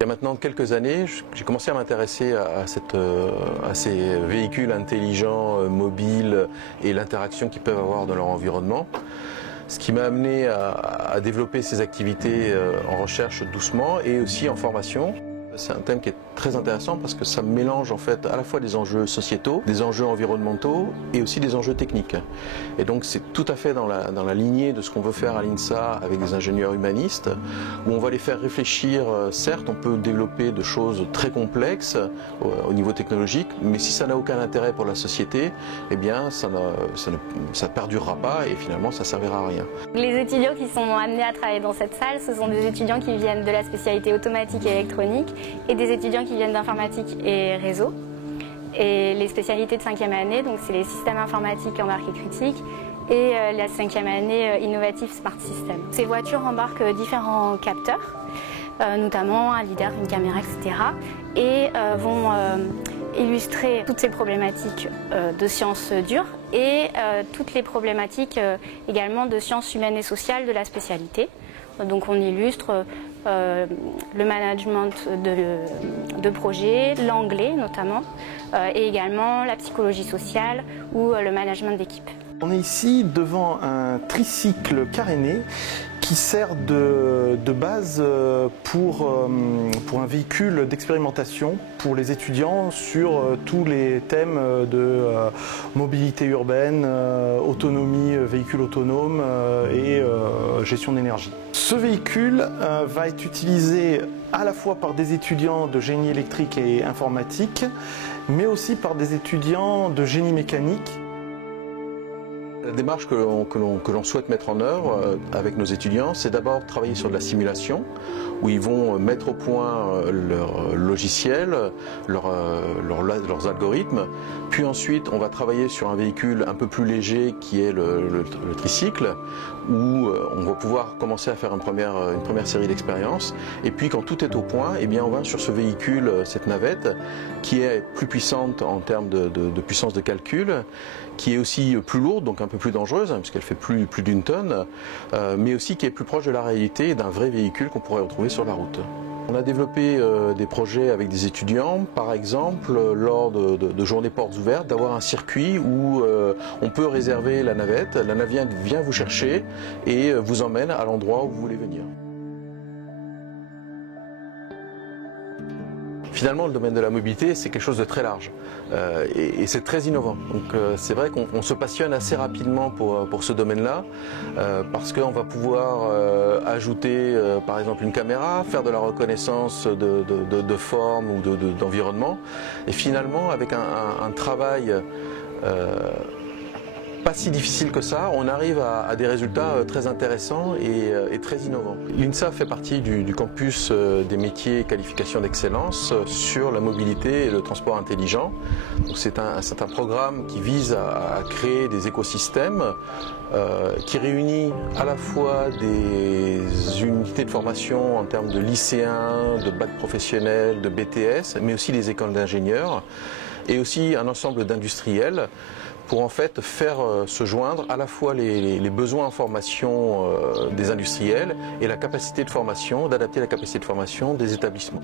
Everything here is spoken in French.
Il y a maintenant quelques années, j'ai commencé à m'intéresser à ces véhicules intelligents, mobiles et l'interaction qu'ils peuvent avoir dans leur environnement. Ce qui m'a amené à développer ces activités en recherche doucement et aussi en formation. C'est un thème qui est très intéressant parce que ça mélange en fait à la fois des enjeux sociétaux, des enjeux environnementaux et aussi des enjeux techniques. Et donc c'est tout à fait dans la lignée de ce qu'on veut faire à l'INSA avec des ingénieurs humanistes, où on va les faire réfléchir. Certes, on peut développer de choses très complexes au niveau technologique, mais si ça n'a aucun intérêt pour la société, eh bien ça perdurera pas et finalement ça servira à rien. Les étudiants qui sont amenés à travailler dans cette salle, ce sont des étudiants qui viennent de la spécialité automatique et électronique et des étudiants qui viennent d'informatique et réseau. Et les spécialités de 5e année, donc c'est les systèmes informatiques embarqués critiques et la 5e année innovative Smart System. Ces voitures embarquent différents capteurs, notamment un lidar, une caméra, etc. et vont illustrer toutes ces problématiques de sciences dures et toutes les problématiques également de sciences humaines et sociales de la spécialité. Donc on illustre le management de projets, l'anglais notamment, et également la psychologie sociale ou le management d'équipe. On est ici devant un tricycle caréné qui sert de base pour un véhicule d'expérimentation pour les étudiants sur tous les thèmes de mobilité urbaine, autonomie, véhicule autonome et gestion d'énergie. Ce véhicule va être utilisé à la fois par des étudiants de génie électrique et informatique, mais aussi par des étudiants de génie mécanique. La démarche que l'on souhaite mettre en œuvre avec nos étudiants, c'est d'abord travailler sur de la simulation, où ils vont mettre au point leur logiciel, leurs algorithmes, puis ensuite on va travailler sur un véhicule un peu plus léger qui est le tricycle, où on va pouvoir commencer à faire une première série d'expériences, et puis quand tout est au point, eh bien on va sur ce véhicule, cette navette, qui est plus puissante en termes de puissance de calcul, qui est aussi plus lourde, donc un peu plus dangereuse, puisqu'elle fait plus d'une tonne, mais aussi qui est plus proche de la réalité d'un vrai véhicule qu'on pourrait retrouver sur la route. On a développé des projets avec des étudiants, par exemple lors de journées portes ouvertes, d'avoir un circuit où on peut réserver la navette vient vous chercher et vous emmène à l'endroit où vous voulez venir. Finalement, le domaine de la mobilité, c'est quelque chose de très large et c'est très innovant. Donc c'est vrai qu'on se passionne assez rapidement pour ce domaine-là parce qu'on va pouvoir ajouter par exemple une caméra, faire de la reconnaissance de forme ou d'environnement. Et finalement, avec un travail pas si difficile que ça, on arrive à des résultats très intéressants et très innovants. L'INSA fait partie du campus des métiers et qualifications d'excellence sur la mobilité et le transport intelligent. C'est un programme qui vise à créer des écosystèmes qui réunit à la fois des unités de formation en termes de lycéens, de bac professionnel, de BTS, mais aussi les écoles d'ingénieurs et aussi un ensemble d'industriels pour en fait faire se joindre à la fois les besoins en formation des industriels et la capacité de formation, d'adapter la capacité de formation des établissements.